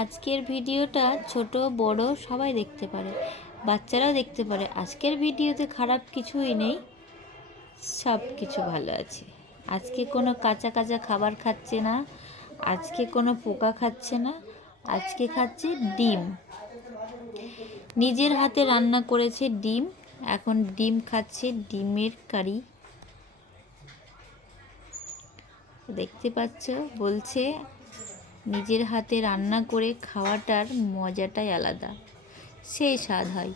আজকের ভিডিওটা ছোট বড় সবাই দেখতে পারে, বাচ্চারাও দেখতে পারে। আজকের ভিডিওতে খারাপ কিছুই নেই, সব কিছু ভালো আছে। আজকে কোনো কাঁচা কাঁচা খাবার খাচ্ছে না, আজকে কোনো পোকা খাচ্ছে না, আজকে খাচ্ছে ডিম। নিজের হাতে রান্না করেছে ডিম, এখন ডিম খাচ্ছে, ডিমের কারি। দেখতে পাচ্ছ, বলছে নিজের হাতে রান্না করে খাওয়াটার মজাটাই আলাদা, সেই স্বাদ হয়।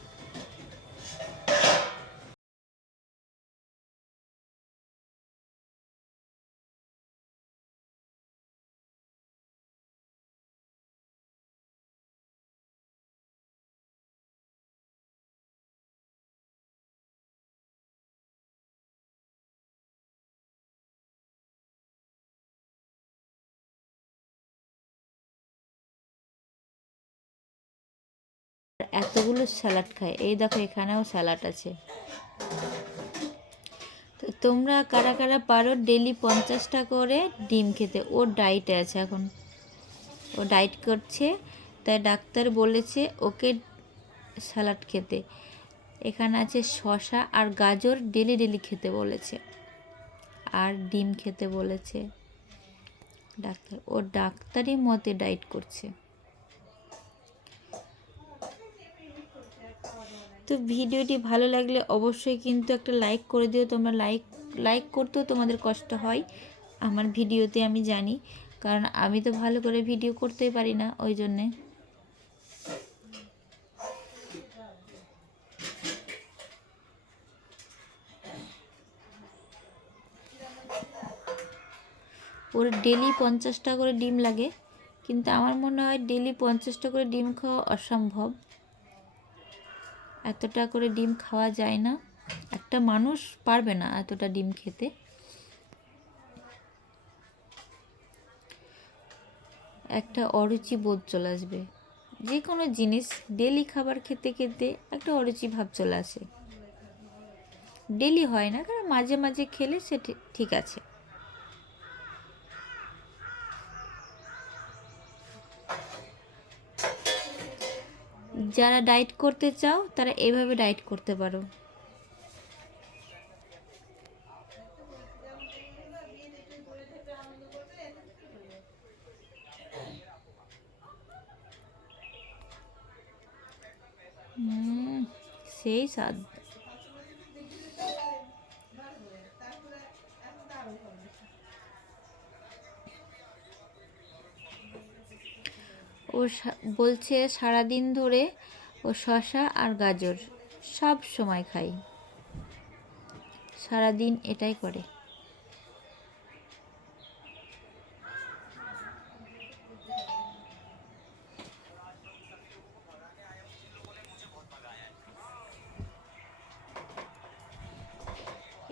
এতগুলো স্যালাড খায়, এই দেখো এখানেও স্যালাড আছে। তো তোমরা কারা কারা পারো ডেলি 50টা করে ডিম খেতে? ও ডায়েটে আছে এখন, ও ডায়েট করছে, তাই ডাক্তার বলেছে ওকে স্যালাড খেতে। এখানে আছে শসা আর গাজর, ডেলি ডেলি খেতে বলেছে, আর ডিম খেতে বলেছে ডাক্তার। ও ডাক্তারি মতে ডায়েট করছে। তো ভিডিওটি ভালো লাগলে অবশ্যই কিন্তু একটা লাইক করে দিও তোমরা। লাইক করতেও তোমাদের কষ্ট হয় আমার ভিডিওতে, আমি জানি, কারণ আমি তো ভালো করে ভিডিও করতেই পারি না, ওই জন্যে। ওর ডেলি 50টা করে ডিম লাগে, কিন্তু আমার মনে হয় ডেলি 50টা করে ডিম খাওয়া অসম্ভব। এতটা করে ডিম খাওয়া যায় না, একটা মানুষ পারবে না এতটা ডিম খেতে। একটা অরুচি বোধ চলে আসবে, যে কোনো জিনিস ডেলি খাবার খেতে খেতে একটা অরুচি ভাব চলে আসে। ডেলি হয় না, কারণ মাঝে মাঝে খেলে সে ঠিক আছে। যারা ডায়েট করতে চাও তারা এভাবে ডায়েট করতে পারো। সেই স্বাদ। ও বলছে সারাদিন ধরে ও শসা আর গাজর সব সময় খাই, সারাদিন এটাই করে।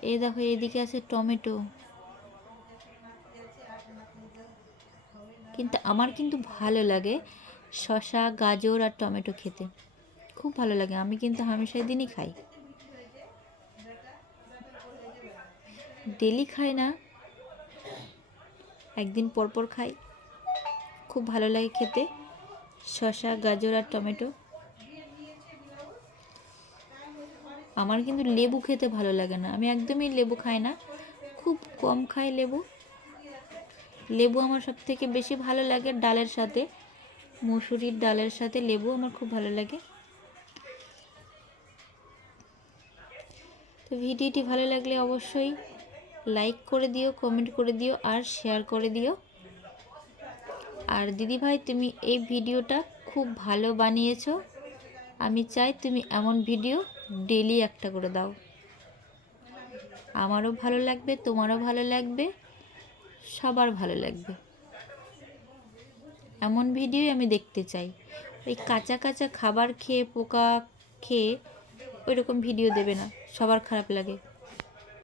এই দেখো এদিকে আছে টমেটো, কিন্তু আমার কিন্তু ভালো লাগে শসা গাজর আর টমেটো খেতে, খুব ভালো লাগে। আমি কিন্তু হামেশা দিনই খাই, ডেলি খাই না, একদিন পর পর খাই, খুব ভালো লাগে খেতে শসা গাজর আর টমেটো। আমার কিন্তু লেবু খেতে ভালো লাগে না, আমি একদমই লেবু খাই না, খুব কম খাই লেবু। লেবু আমার সব থেকে বেশি ভালো লাগে ডালের সাথে, মুসুরির ডালের সাথে লেবু আমার খুব ভালো লাগে। তো ভিডিওটি ভালো লাগলে অবশ্যই লাইক করে দিও, কমেন্ট করে দিও আর শেয়ার করে দিও। আর দিদিভাই তুমি এই ভিডিওটা খুব ভালো বানিয়েছো, আমি চাই তুমি এমন ভিডিও ডেলি একটা করে দাও, আমারও ভালো লাগবে, তোমারও ভালো লাগবে, সবার ভালো লাগবে। এমন ভিডিওই আমি দেখতে চাই। ওই কাঁচা কাঁচা খাবার খেয়ে পোকা খেয়ে ওই রকম ভিডিও দেবে না, সবার খারাপ লাগে।